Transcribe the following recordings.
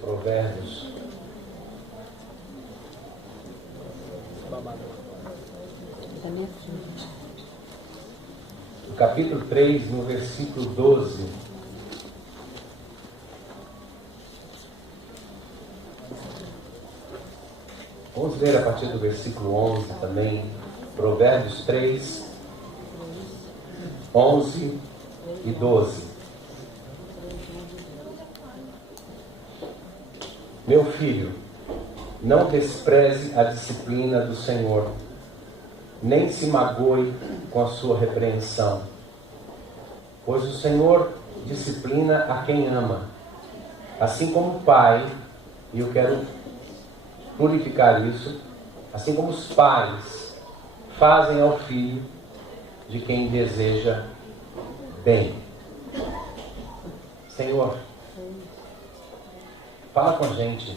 Provérbios. No capítulo 3, no versículo 12. Vamos ler a partir do versículo 11 também. Provérbios 3, 11 e 12. Meu filho, não despreze a disciplina do Senhor, nem se magoe com a sua repreensão. Pois o Senhor disciplina a quem ama, assim como o pai, e eu quero purificar isso, assim como os pais fazem ao filho de quem deseja bem. Senhor, fala com a gente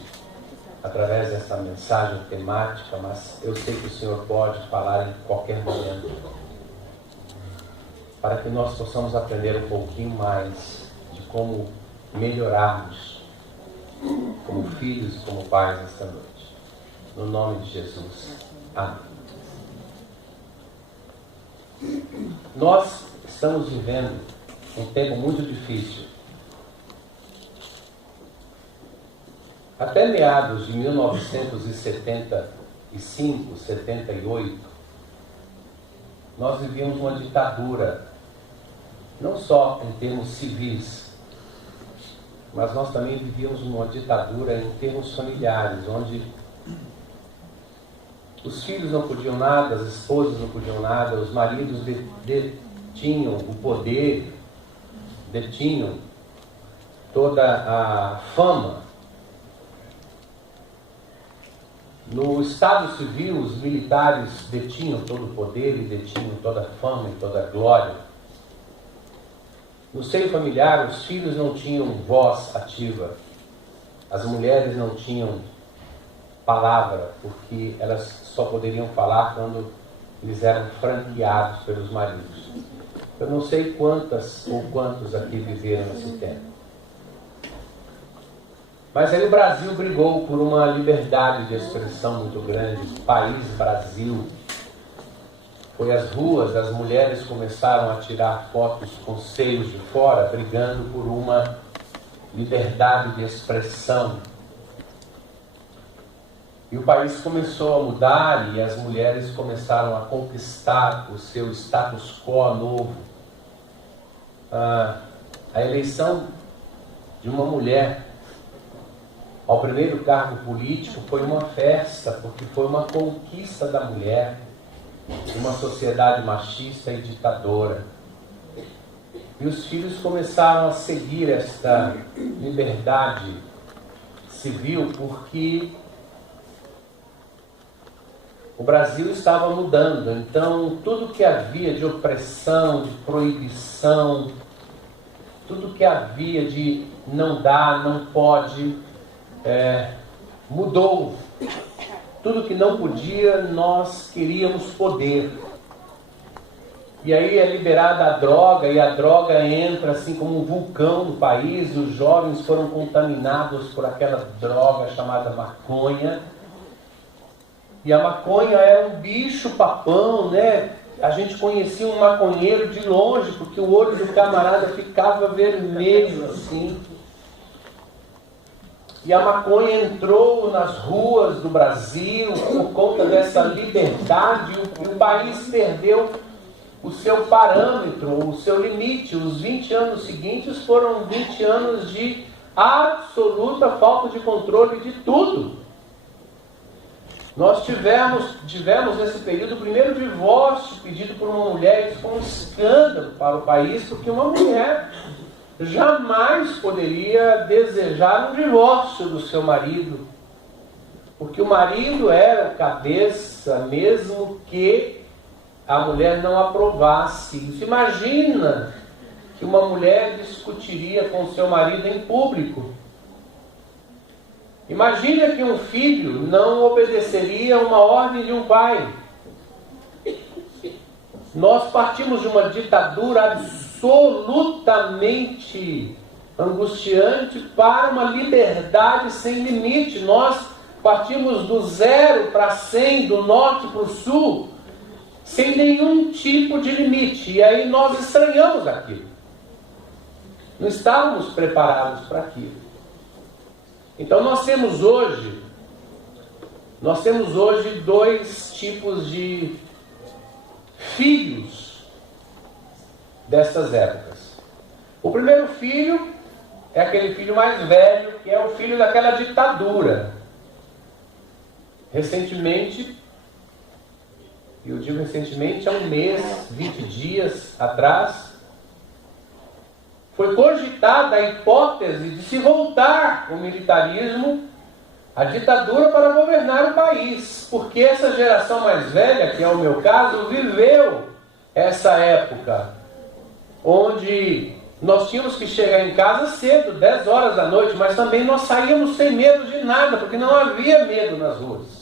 através dessa mensagem temática, mas eu sei que o Senhor pode falar em qualquer momento, para que nós possamos aprender um pouquinho mais de como melhorarmos como filhos e como pais esta noite. No nome de Jesus. Amém. Nós estamos vivendo um tempo muito difícil. Até meados de 1975, 78, nós vivíamos uma ditadura, não só em termos civis, mas nós também vivíamos uma ditadura em termos familiares, onde os filhos não podiam nada, as esposas não podiam nada, os maridos detinham o poder, detinham toda a fama. No Estado Civil, os militares detinham todo o poder e detinham toda a fama e toda a glória. No seio familiar, os filhos não tinham voz ativa. As mulheres não tinham palavra, porque elas só poderiam falar quando eles eram franqueados pelos maridos. Eu não sei quantas ou quantos aqui viveram nesse tempo. Mas aí o Brasil brigou por uma liberdade de expressão muito grande. O país Brasil foi às ruas, as mulheres começaram a tirar fotos com seios de fora, brigando por uma liberdade de expressão. E o país começou a mudar e as mulheres começaram a conquistar o seu status quo novo. A eleição de uma mulher ao primeiro cargo político foi uma festa, porque foi uma conquista da mulher de uma sociedade machista e ditadora. E os filhos começaram a seguir esta liberdade civil, porque o Brasil estava mudando. Então, tudo que havia de opressão, de proibição, tudo que havia de não dá, não pode, mudou. Tudo que não podia, nós queríamos poder. E aí é liberada a droga, e a droga entra assim como um vulcão no país. Os jovens foram contaminados por aquela droga chamada maconha. E a maconha era um bicho papão, né? A gente conhecia um maconheiro de longe, porque o olho do camarada ficava vermelho assim. E a maconha entrou nas ruas do Brasil por conta dessa liberdade, e o país perdeu o seu parâmetro, o seu limite. Os 20 anos seguintes foram 20 anos de absoluta falta de controle de tudo. Nós tivemos nesse período o primeiro divórcio pedido por uma mulher. Isso foi um escândalo para o país, porque uma mulher jamais poderia desejar um divórcio do seu marido, porque o marido era o cabeça, mesmo que a mulher não aprovasse. Você imagina que uma mulher discutiria com o seu marido em público. Imagina que um filho não obedeceria uma ordem de um pai. Nós partimos de uma ditadura absolutamente angustiante para uma liberdade sem limite. Nós partimos do 0 para 100, do norte para o sul, sem nenhum tipo de limite. E aí nós estranhamos aquilo. Não estávamos preparados para aquilo. Então nós temos hoje dois tipos de filhos dessas épocas. O primeiro filho é aquele filho mais velho, que é o filho daquela ditadura. Recentemente, eu digo recentemente, há um mês, 20 dias atrás, foi cogitada a hipótese de se voltar o militarismo, a ditadura, para governar o país. Porque essa geração mais velha, que é o meu caso, viveu essa época onde nós tínhamos que chegar em casa cedo, 10 horas da noite, mas também nós saíamos sem medo de nada, porque não havia medo nas ruas.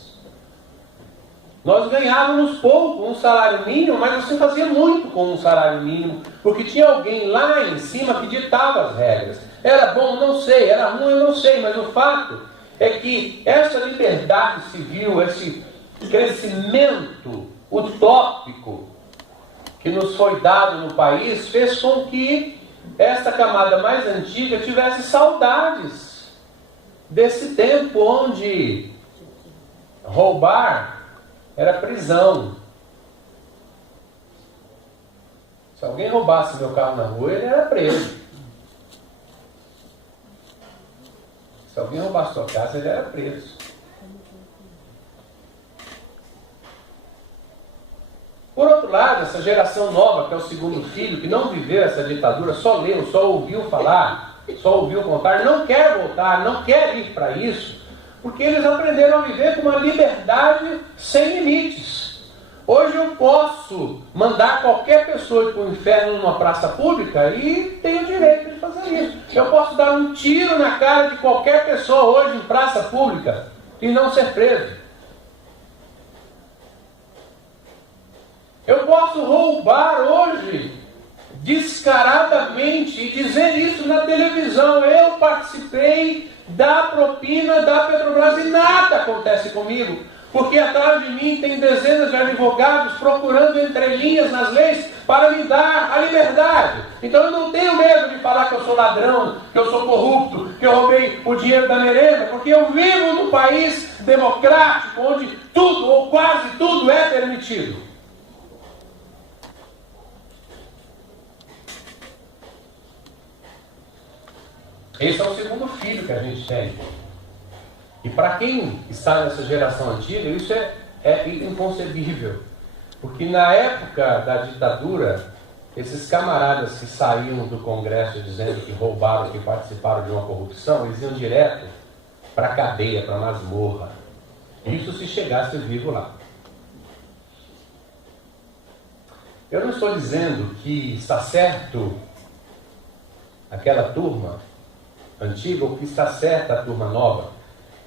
Nós ganhávamos pouco, um salário mínimo, mas você fazia muito com um salário mínimo, porque tinha alguém lá em cima que ditava as regras. Era bom? Não sei. Era ruim? Eu não sei. Mas o fato é que essa liberdade civil, esse crescimento utópico que nos foi dado no país, fez com que essa camada mais antiga tivesse saudades desse tempo onde roubar era prisão. Se alguém roubasse meu carro na rua, ele era preso. Se alguém roubasse sua casa, ele era preso. Por outro lado, essa geração nova, que é o segundo filho, que não viveu essa ditadura, só leu, só ouviu falar, só ouviu contar, não quer voltar, não quer ir para isso, porque eles aprenderam a viver com uma liberdade sem limites. Hoje eu posso mandar qualquer pessoa para o inferno numa praça pública e tenho o direito de fazer isso. Eu posso dar um tiro na cara de qualquer pessoa hoje em praça pública e não ser preso. Eu posso roubar hoje descaradamente e dizer isso na televisão. Eu participei da propina da Petrobras e nada acontece comigo, porque atrás de mim tem dezenas de advogados procurando entrelinhas nas leis para me dar a liberdade. Então eu não tenho medo de falar que eu sou ladrão, que eu sou corrupto, que eu roubei o dinheiro da merenda, porque eu vivo num país democrático onde tudo ou quase tudo é permitido. Esse é o segundo filho que a gente tem. E para quem está nessa geração antiga, isso é inconcebível. Porque na época da ditadura, esses camaradas que saíam do Congresso dizendo que roubaram, que participaram de uma corrupção, eles iam direto para a cadeia, para a masmorra. Isso se chegasse vivo lá. Eu não estou dizendo que está certo aquela turma antiga ou que está certa a turma nova.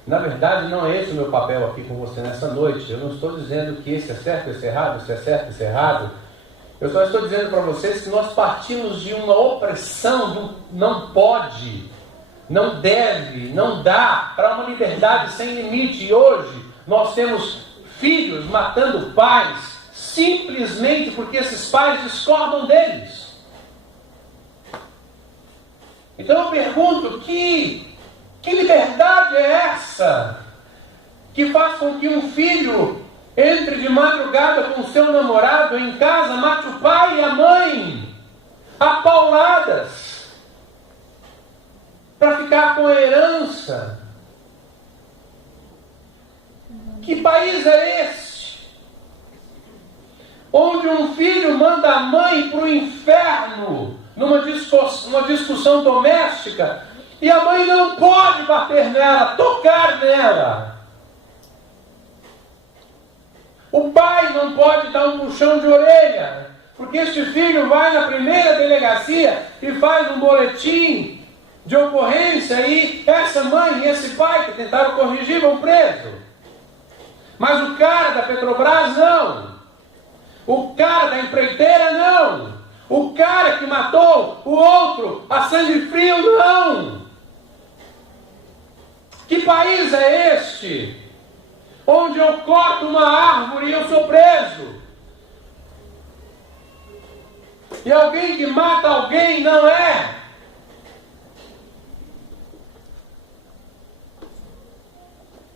Na verdade, não é esse o meu papel aqui com você nessa noite. Eu não estou dizendo que esse é certo, esse é errado, esse é certo, esse é errado. Eu só estou dizendo para vocês que nós partimos de uma opressão do não pode, não deve, não dá, para uma liberdade sem limite. E hoje nós temos filhos matando pais simplesmente porque esses pais discordam deles. Então eu pergunto, que liberdade é essa que faz com que um filho entre de madrugada com seu namorado em casa, mate o pai e a mãe a pauladas para ficar com a herança? Que país é esse? Onde um filho manda a mãe para o inferno numa discussão doméstica, e a mãe não pode bater nela, tocar nela. O pai não pode dar um puxão de orelha, porque este filho vai na primeira delegacia e faz um boletim de ocorrência, e essa mãe e esse pai que tentaram corrigir vão preso. Mas o cara da Petrobras não. O cara da empreiteira não. O cara que matou o outro a sangue frio, não. Que país é este? Onde eu corto uma árvore e eu sou preso. E alguém que mata alguém não é.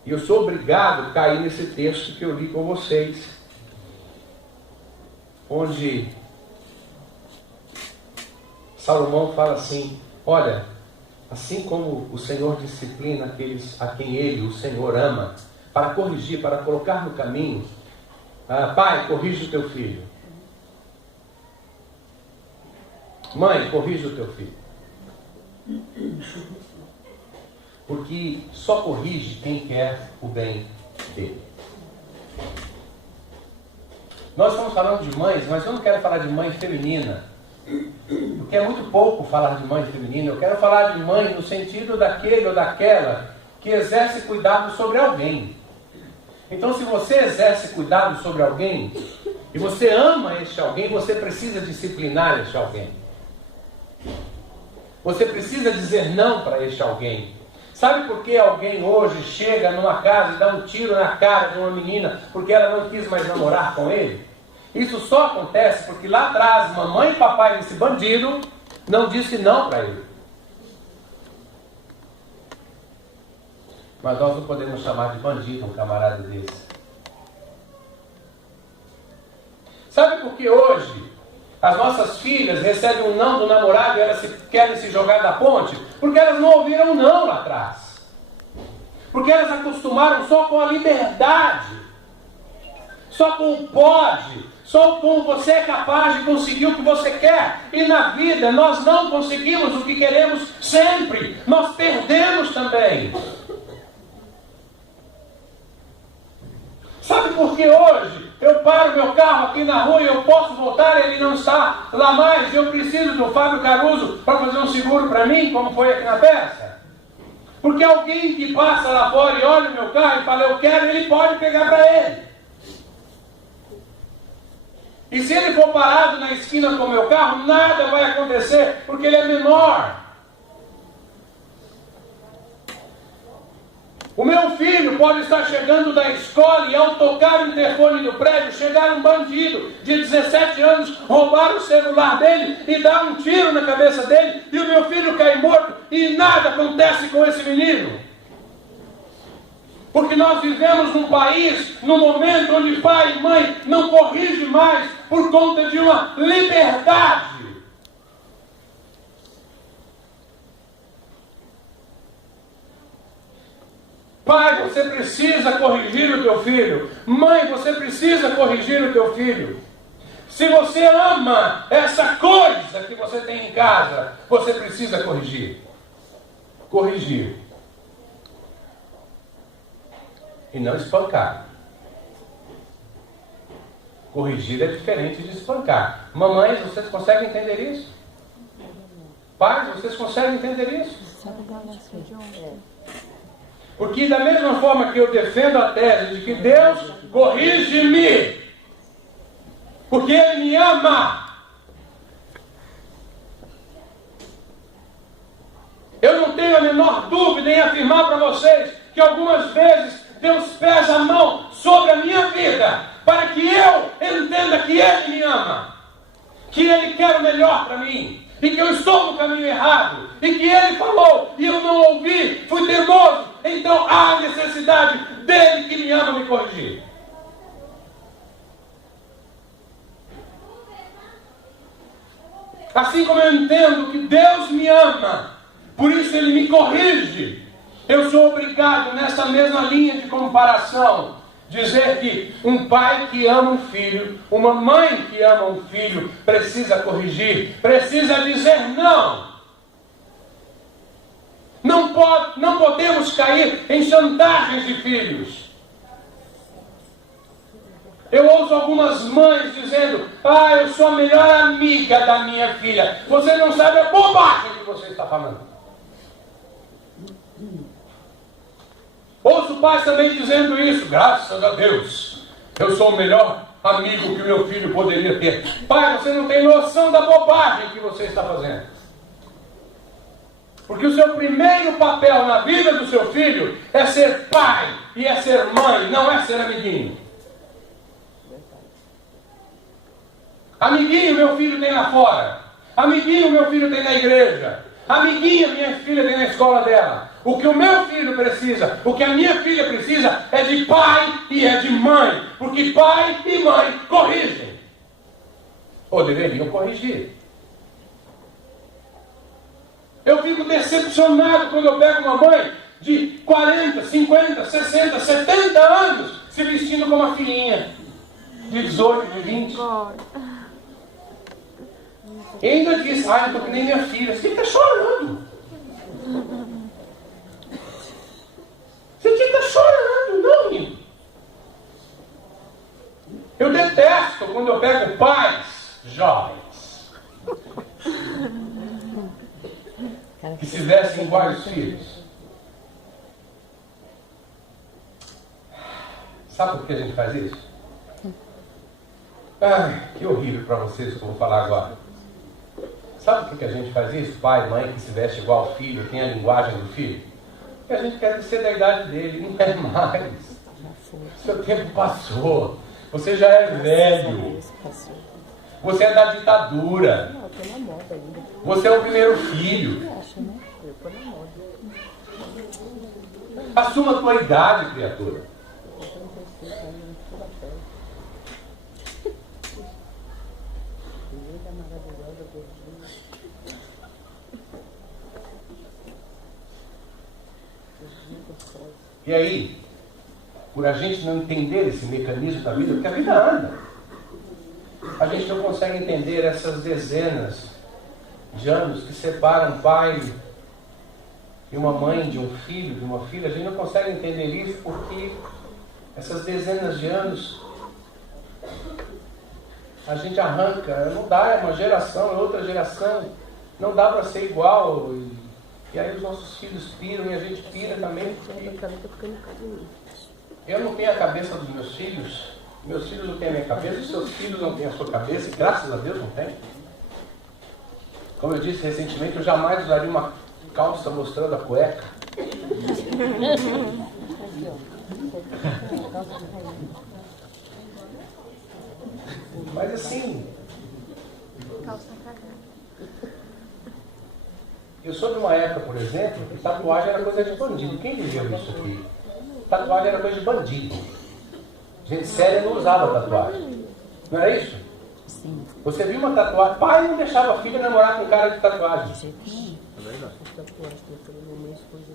E eu sou obrigado a cair nesse texto que eu li com vocês, onde Salomão fala assim: olha, assim como o Senhor disciplina aqueles a quem Ele, o Senhor, ama, para corrigir, para colocar no caminho, pai, corrige o teu filho. Mãe, corrige o teu filho. Porque só corrige quem quer o bem dele. Nós estamos falando de mães, mas eu não quero falar de mãe feminina, porque é muito pouco falar de mãe feminina. Eu quero falar de mãe no sentido daquele ou daquela que exerce cuidado sobre alguém. Então, se você exerce cuidado sobre alguém, e você ama este alguém, você precisa disciplinar este alguém. Você precisa dizer não para este alguém. Sabe por que alguém hoje chega numa casa e dá um tiro na cara de uma menina porque ela não quis mais namorar com ele? Isso só acontece porque lá atrás, mamãe e papai desse bandido não disse não para ele. Mas nós não podemos chamar de bandido um camarada desse. Sabe por que hoje as nossas filhas recebem um não do namorado e elas querem se jogar da ponte? Porque elas não ouviram não lá atrás. Porque elas acostumaram só com a liberdade, só com o pode, só com você é capaz de conseguir o que você quer. E na vida nós não conseguimos o que queremos sempre. Nós perdemos também. Sabe por que hoje eu paro meu carro aqui na rua e eu posso voltar, ele não está lá mais, e eu preciso do Fábio Caruso para fazer um seguro para mim, como foi aqui na peça? Porque alguém que passa lá fora e olha o meu carro e fala, eu quero, ele pode pegar para ele. E se ele for parado na esquina com o meu carro, nada vai acontecer, porque ele é menor. O meu filho pode estar chegando da escola e ao tocar o interfone do prédio, chegar um bandido de 17 anos, roubar o celular dele e dar um tiro na cabeça dele, e o meu filho cai morto e nada acontece com esse menino. Porque nós vivemos num país, num momento onde pai e mãe não corrigem mais por conta de uma liberdade. Pai, você precisa corrigir o teu filho. Mãe, você precisa corrigir o teu filho. Se você ama essa coisa que você tem em casa, você precisa corrigir. Corrigir. E não espancar. Corrigir é diferente de espancar. Mamães, vocês conseguem entender isso? Pais, vocês conseguem entender isso? Porque da mesma forma que eu defendo a tese de que Deus corrige-me, porque Ele me ama, eu não tenho a menor dúvida em afirmar para vocês que algumas vezes Deus pesa a mão sobre a minha vida, para que eu entenda que Ele me ama, que Ele quer o melhor para mim, e que eu estou no caminho errado, e que Ele falou, e eu não ouvi, fui teimoso, então há necessidade dEle que me ama me corrigir. Assim como eu entendo que Deus me ama, por isso Ele me corrige, eu sou obrigado, nessa mesma linha de comparação, dizer que um pai que ama um filho, uma mãe que ama um filho, precisa corrigir, precisa dizer não. Não podemos cair em chantagens de filhos. Eu ouço algumas mães dizendo, eu sou a melhor amiga da minha filha. Você não sabe a bobagem que você está falando. Ouço pais também dizendo isso, graças a Deus, eu sou o melhor amigo que o meu filho poderia ter. Pai, você não tem noção da bobagem que você está fazendo. Porque o seu primeiro papel na vida do seu filho é ser pai e é ser mãe, não é ser amiguinho. Amiguinho meu filho tem lá fora. Amiguinho meu filho tem na igreja. Amiguinha minha filha tem na escola dela. O que o meu filho precisa, o que a minha filha precisa é de pai e é de mãe. Porque pai e mãe corrigem. Ou deveriam corrigir. Eu fico decepcionado quando eu pego uma mãe de 40, 50, 60, 70 anos se vestindo como uma filhinha de 18, de 20. E ainda diz, eu estou que nem minha filha. Você está chorando. Você está chorando, não, menino. Eu detesto quando eu pego pais jovens que se vestem igual os filhos. Sabe por que a gente faz isso? Ai, que horrível para vocês que eu vou falar agora. Sabe por que a gente faz isso? Pai, mãe que se veste igual ao filho, tem a linguagem do filho. Porque a gente quer ser da idade dele, não quer mais. Seu tempo passou. Você já é velho. Você é da ditadura. Você é o primeiro filho. Assuma a tua idade, criatura. E aí, por a gente não entender esse mecanismo da vida, porque a vida anda, a gente não consegue entender essas dezenas de anos que separam um pai e uma mãe de um filho, de uma filha. A gente não consegue entender isso porque essas dezenas de anos a gente arranca, não dá, é uma geração, é outra geração, não dá para ser igual. E aí os nossos filhos piram e a gente pira também, porque eu não tenho a cabeça dos meus filhos não têm a minha cabeça, os seus filhos não têm a sua cabeça, e graças a Deus não tem. Como eu disse recentemente, eu jamais usaria uma calça mostrando a cueca. Mas assim, eu sou de uma época, por exemplo, que tatuagem era coisa de bandido. Quem viveu isso aqui? Tatuagem era coisa de bandido. Gente séria não usava tatuagem. Não era isso? Sim. Você viu uma tatuagem? Pai não deixava a filha namorar com um cara de tatuagem.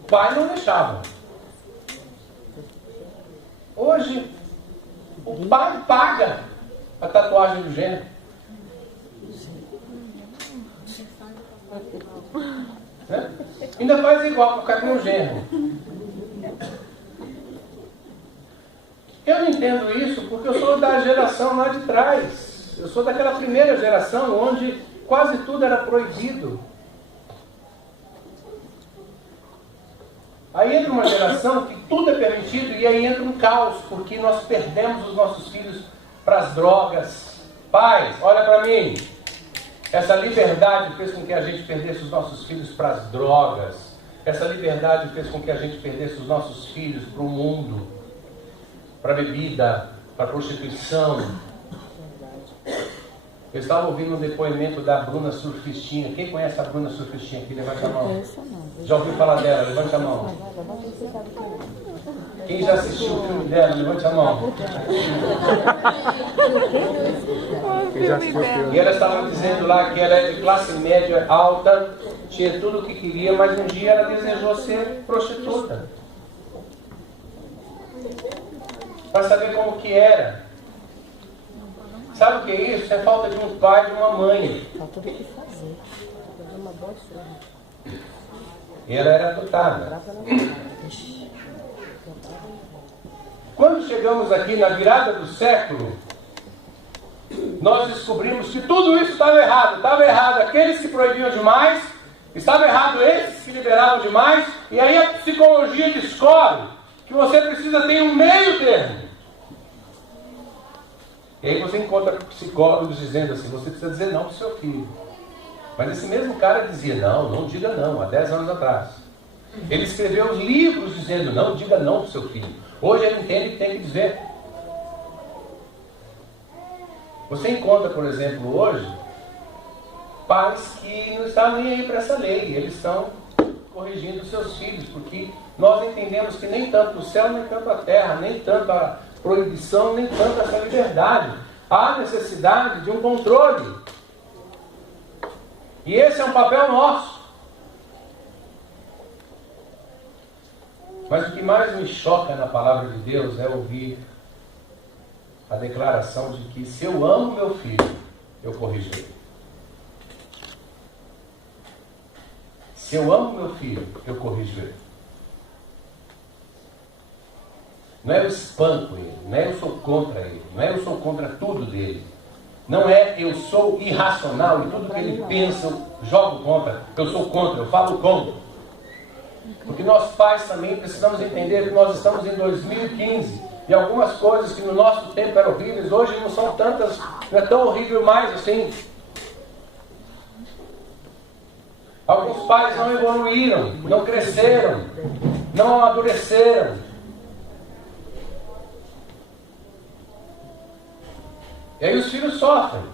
Pai não deixava. Hoje, o pai paga a tatuagem do gênero. Né? Ainda faz igual para ficar com o genro. Eu não entendo isso porque eu sou da geração lá de trás. Eu sou daquela primeira geração onde quase tudo era proibido. Aí entra uma geração que tudo é permitido e aí entra um caos, porque nós perdemos os nossos filhos para as drogas. Pais, olha para mim. Essa liberdade fez com que a gente perdesse os nossos filhos para as drogas. Essa liberdade fez com que a gente perdesse os nossos filhos para o mundo, para a bebida, para a prostituição. Eu estava ouvindo um depoimento da Bruna Surfistinha. Quem conhece a Bruna Surfistinha aqui? Levante a mão. Já ouviu falar dela? Levante a mão. Quem já assistiu o filme dela? Levante a mão. E ela estava dizendo lá que ela é de classe média alta, tinha tudo o que queria, mas um dia ela desejou ser prostituta. Para saber como que era. Sabe o que é isso? É falta de um pai e de uma mãe. Falta o que fazer. Uma boa surra. E ela era adotada. Quando chegamos aqui na virada do século, nós descobrimos que tudo isso estava errado. Estava errado aqueles que proibiam demais, estava errado esses que liberavam demais, e aí a psicologia descobre que você precisa ter um meio termo. E aí você encontra psicólogos dizendo assim, você precisa dizer não para o seu filho. Mas esse mesmo cara dizia, não diga não, há 10 anos atrás. Ele escreveu livros dizendo, não diga não para o seu filho. Hoje ele entende que tem que dizer. Você encontra, por exemplo, hoje, pais que não estão nem aí para essa lei. Eles estão corrigindo os seus filhos, porque nós entendemos que nem tanto o céu, nem tanto a terra, nem tanto a proibição, nem tanto essa liberdade. Há necessidade de um controle. E esse é um papel nosso. Mas o que mais me choca na palavra de Deus é ouvir a declaração de que se eu amo meu filho, eu corrijo ele. Se eu amo meu filho, eu corrijo ele. Não é eu espanco ele, não é eu sou contra ele, não é eu sou contra tudo dele. Não é eu sou irracional e tudo que ele pensa eu jogo contra, eu sou contra, eu falo contra. Porque nós pais também precisamos entender que nós estamos em 2015 e algumas coisas que no nosso tempo eram horríveis, hoje não são tantas, não é tão horrível mais assim. Alguns pais não evoluíram, não cresceram, não amadureceram. E aí os filhos sofrem.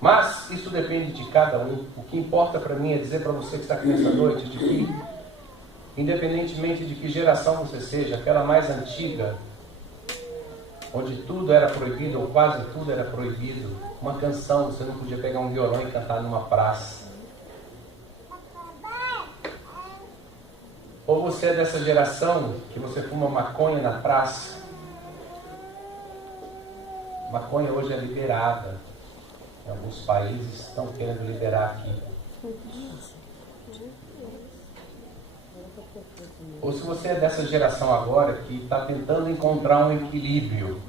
Mas isso depende de cada um. O que importa para mim é dizer para você que está aqui nessa noite, de que, independentemente de que geração você seja, aquela mais antiga, onde tudo era proibido, ou quase tudo era proibido, uma canção, você não podia pegar um violão e cantar numa praça. Ou você é dessa geração que você fuma maconha na praça. Maconha hoje é liberada. Em alguns países estão querendo liberar aqui. Ou se você é dessa geração agora que está tentando encontrar um equilíbrio.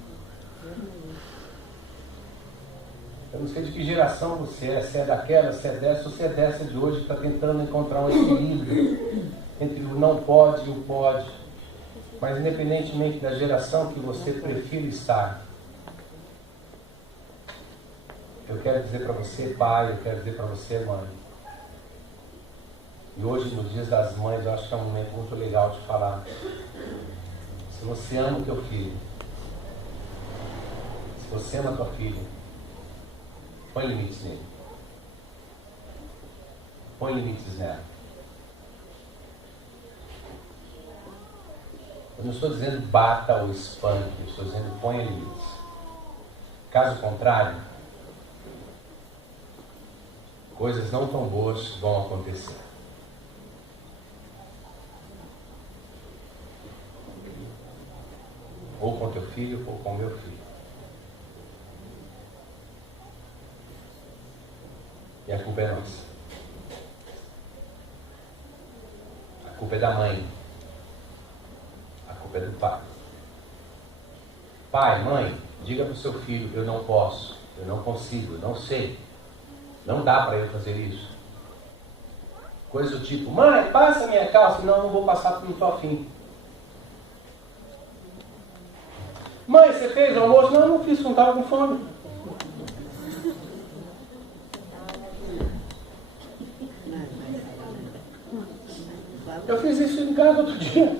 Eu não sei de que geração você é, se é daquela, se é dessa, ou se é dessa de hoje que está tentando encontrar um equilíbrio entre o não pode e o pode. Mas independentemente da geração que você prefira estar, eu quero dizer para você, pai, eu quero dizer para você, mãe. E hoje, nos dias das mães, eu acho que é um momento muito legal de falar. Se você ama o teu filho, se você ama a tua filha, põe limites nele. Põe limites nela. Eu não estou dizendo bata ou espanque, eu estou dizendo ponha limites. Caso contrário, coisas não tão boas vão acontecer. Ou com teu filho, ou com meu filho. E a culpa é nossa. A culpa é da mãe. A culpa é do pai. Pai, mãe, diga para o seu filho, eu não posso, eu não consigo, eu não sei. Não dá para eu fazer isso. Coisa do tipo, mãe, passa a minha calça. Não vou passar porque não estou afim. Mãe, você fez o almoço? Não fiz, não estava com fome. Eu fiz isso em casa outro dia.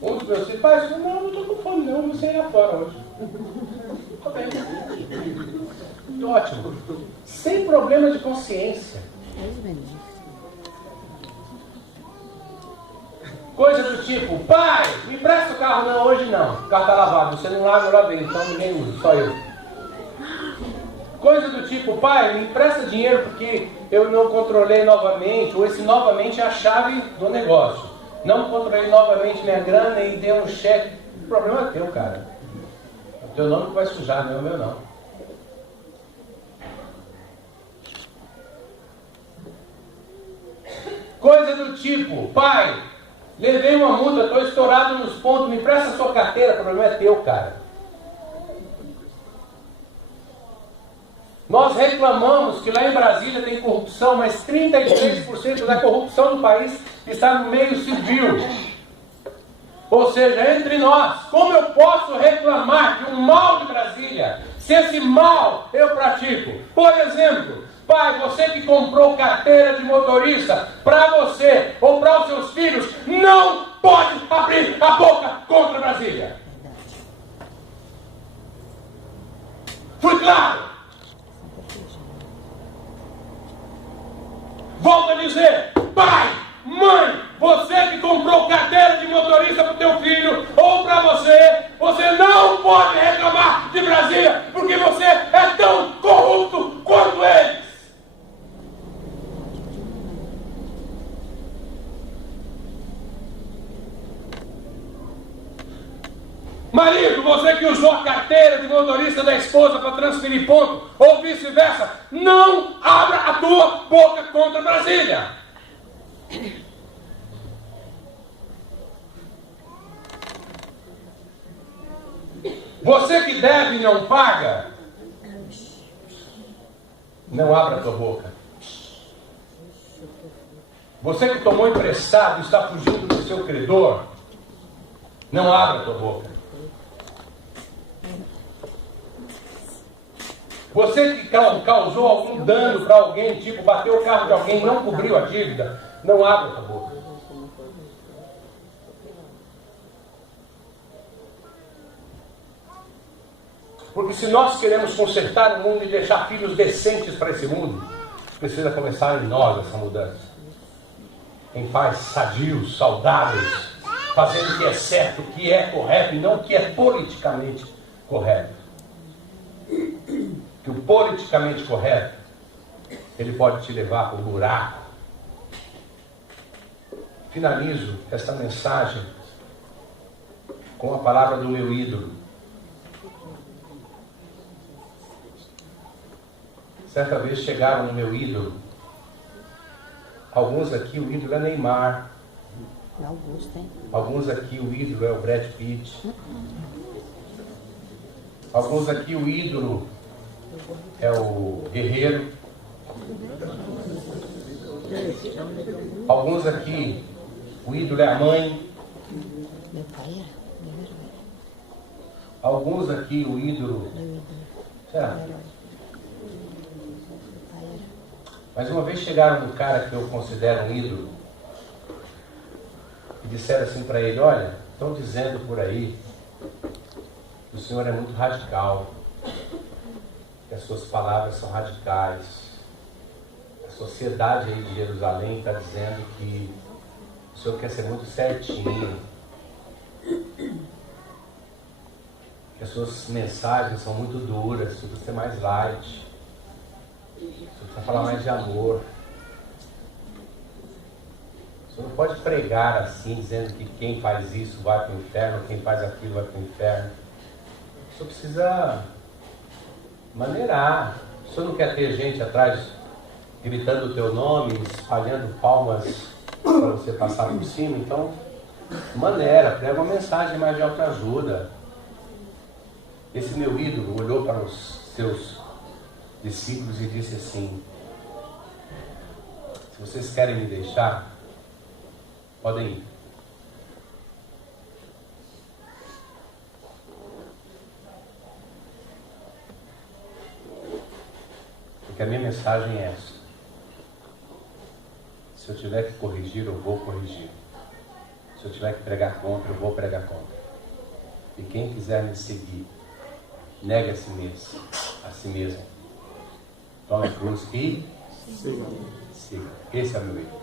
Um dos meus filhos, pai, não estou com fome não, você ia fora hoje. Tá bem. Ótimo. Sem problema de consciência. Coisa do tipo, pai, me empresta o carro. Não, hoje não. O carro está lavado. Você não lava, eu lavei. Então ninguém usa, só eu. Coisa do tipo, pai, me empresta dinheiro porque eu não controlei novamente. Ou esse novamente é a chave do negócio. Não controlei novamente minha grana e dei um cheque. O problema é teu, cara. É o teu nome que vai sujar, não é o meu não. Coisa do tipo, pai, levei uma multa, estou estourado nos pontos, me empresta a sua carteira. O problema é teu, cara. Nós reclamamos que lá em Brasília tem corrupção, mas 33% da corrupção do país está no meio civil. Ou seja, entre nós, como eu posso reclamar de um mal de Brasília, se esse mal eu pratico? Por exemplo, pai, você que comprou carteira de motorista, para você ou para os seus filhos, não pode abrir a boca contra Brasília. Fui claro? Volto a dizer, pai, mãe, você que comprou carteira de motorista para o teu filho ou para você, você não pode reclamar de Brasília, porque você é tão corrupto quanto eles. Marido, você que usou a carteira de motorista da esposa para transferir ponto, ou vice-versa, não abra a tua boca contra Brasília. Você que deve e não paga, não abra a tua boca. Você que tomou emprestado e está fugindo do seu credor, não abra a tua boca. Você que causou algum dano para alguém, tipo bateu o carro de alguém e não cobriu a dívida, não abra a tua boca. Porque se nós queremos consertar o mundo e deixar filhos decentes para esse mundo, precisa começar em nós essa mudança. Em pais sadios, saudáveis, fazendo o que é certo, o que é correto e não o que é politicamente correto. Que o politicamente correto, ele pode te levar para o buraco. Finalizo esta mensagem com a palavra do meu ídolo. Certa vez chegaram no meu ídolo. Alguns aqui o ídolo é Neymar. Alguns aqui o ídolo é o Brad Pitt. Alguns aqui o ídolo é o guerreiro. Alguns aqui o ídolo é a mãe. Alguns aqui o ídolo. Certo? Mas uma vez chegaram no cara que eu considero um ídolo e disseram assim para ele: olha, estão dizendo por aí que o senhor é muito radical, que as suas palavras são radicais. A sociedade aí de Jerusalém está dizendo que o senhor quer ser muito certinho, que as suas mensagens são muito duras, que você precisa ser mais light. Para falar mais de amor. Você não pode pregar assim, dizendo que quem faz isso vai para o inferno, quem faz aquilo vai para o inferno. Você precisa maneirar. Você não quer ter gente atrás gritando o teu nome, espalhando palmas para você passar por cima. Então, maneira, prega uma mensagem mais de autoajuda. Esse meu ídolo olhou para os seus discípulos e disse assim: se vocês querem me deixar, podem ir. Porque a minha mensagem é essa: se eu tiver que corrigir, eu vou corrigir. Se eu tiver que pregar contra, eu vou pregar contra. E quem quiser me seguir, negue a si mesmo. Tome a cruz e siga. Esse é o meu ídolo.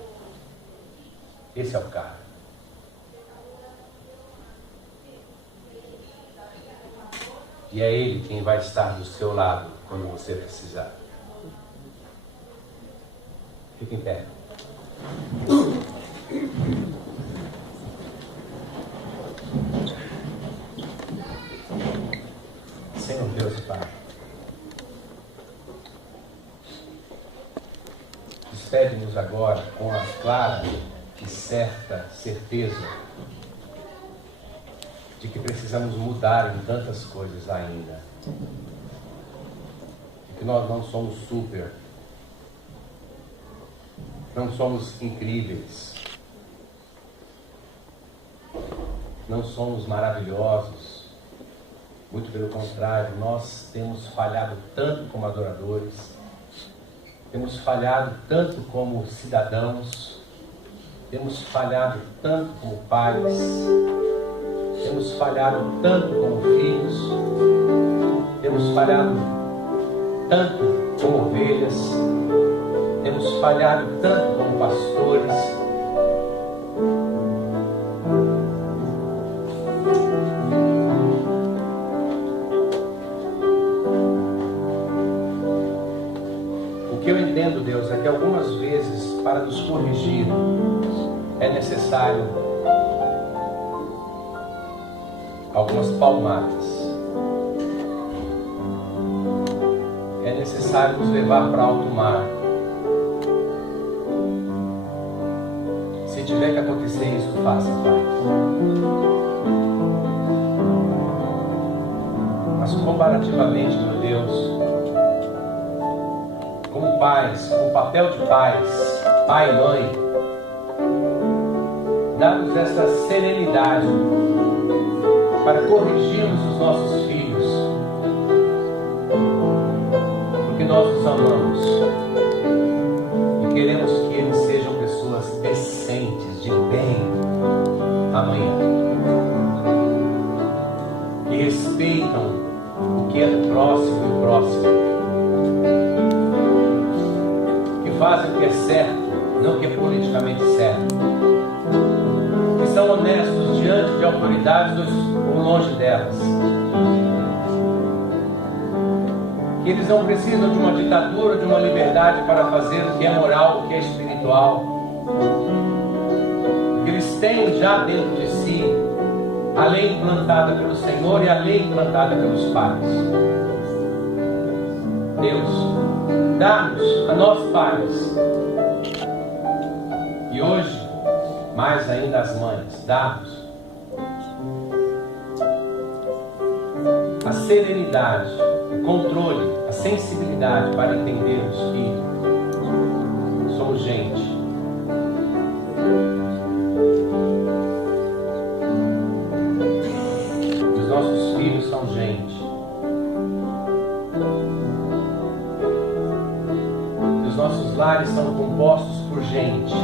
Esse é o cara. E é ele quem vai estar do seu lado quando você precisar. Fique em pé. Senhor Deus e Pai, despede-nos agora com a clara e certa certeza de que precisamos mudar em tantas coisas ainda. De que nós não somos super, não somos incríveis, não somos maravilhosos. Muito pelo contrário, nós temos falhado tanto como adoradores, temos falhado tanto como cidadãos, temos falhado tanto como pais, temos falhado tanto como filhos, temos falhado tanto como ovelhas, temos falhado tanto como pastores. O que eu entendo, Deus, é que algumas vezes, para nos corrigir, é necessário algumas palmadas. É necessário nos levar para alto mar. Se tiver que acontecer isso, faça, Pai. Mas comparativamente, meu Deus, como pais, com o papel de pais, pai e mãe, dá-nos essa serenidade para corrigirmos os nossos filhos, porque nós os amamos e queremos que eles sejam pessoas decentes, de bem amanhã, que respeitam o que é do próximo e o próximo, fazem o que é certo, não o que é politicamente certo, que são honestos diante de autoridades ou longe delas, que eles não precisam de uma ditadura, de uma liberdade para fazer o que é moral, o que é espiritual, que eles têm já dentro de si a lei implantada pelo Senhor e a lei implantada pelos pais. Deus, dá-nos, a nós pais, e hoje, mais ainda as mães, dá-nos a serenidade, o controle, a sensibilidade para entendermos que somos gente. Os nossos filhos são gente. Nossos lares são compostos por gente,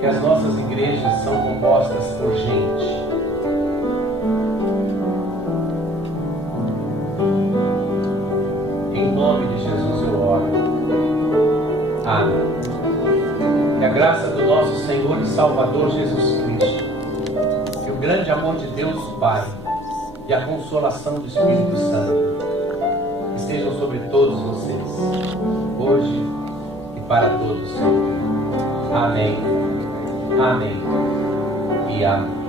que as nossas igrejas são compostas por gente. Em nome de Jesus eu oro. Amém. Que a graça do nosso Senhor e Salvador Jesus Cristo, que o grande amor de Deus Pai e a consolação do Espírito Santo estejam sobre todos vocês, hoje e para todos sempre. Amém, amém e amém.